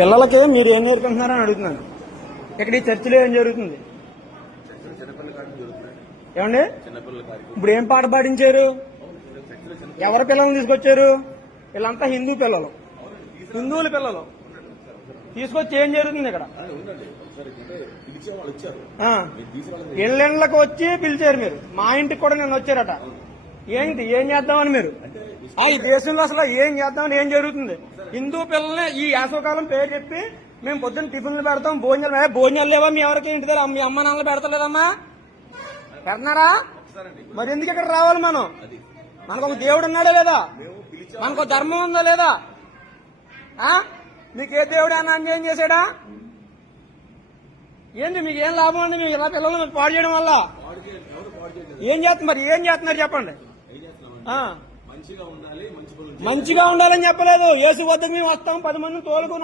పిల్లలకి మీరు ఏం నేర్పుకుంటున్నారని అడుగుతున్నాను. ఇక్కడ ఈ చర్చిలో ఏం జరుగుతుంది? ఏమండి? ఇప్పుడు ఏం పాట పాడించారు? ఎవరి పిల్లల్ని తీసుకొచ్చారు? వీళ్ళంతా హిందూ పిల్లలు. హిందువుల పిల్లలు. తీసుకొచ్చి ఏం జరుగుతుంది ఇక్కడ? ఉండండి ఇళ్ళకి వచ్చి పిలిచారు మీరు. మా ఇంటికి కూడా నేను వచ్చారట. ఏంటి? ఏం చేద్దామని మీరు? ఆ, ఈ దేశంలో అసలు ఏం చేద్దామని ఏం జరుగుతుంది? హిందూ పిల్లల్ని ఈ యాసవకాలం పేరు చెప్పి మేము పొద్దున్న టిఫిన్లు పెడతాం భోజనాలు భోజనాలు లేవా? మీ ఎవరికి ఇంటి దగ్గర? మీ అమ్మ నాన్నలు పెడతలేదమ్మా? పెడతారా? మరి ఎందుకు ఇక్కడ రావాలి మనం? మనకు ఒక దేవుడు ఉన్నాడా లేదా? మనకు ఒక ధర్మం ఉందా లేదా? మీకు ఏ దేవుడు అని అన్యాయం చేశాడా? ఏంది మీకు ఏం లాభం ఉంది? మీకు ఇలా పిల్లల్ని పాడు చేయడం వల్ల? ఏం చేస్తున్నారు మరి ఏం చేస్తున్నారు చెప్పండి. మంచిగా ఉండాలని చెప్పలేదు. యేసు వద్దకు మేము వస్తాం పది మందిని తోలుకుని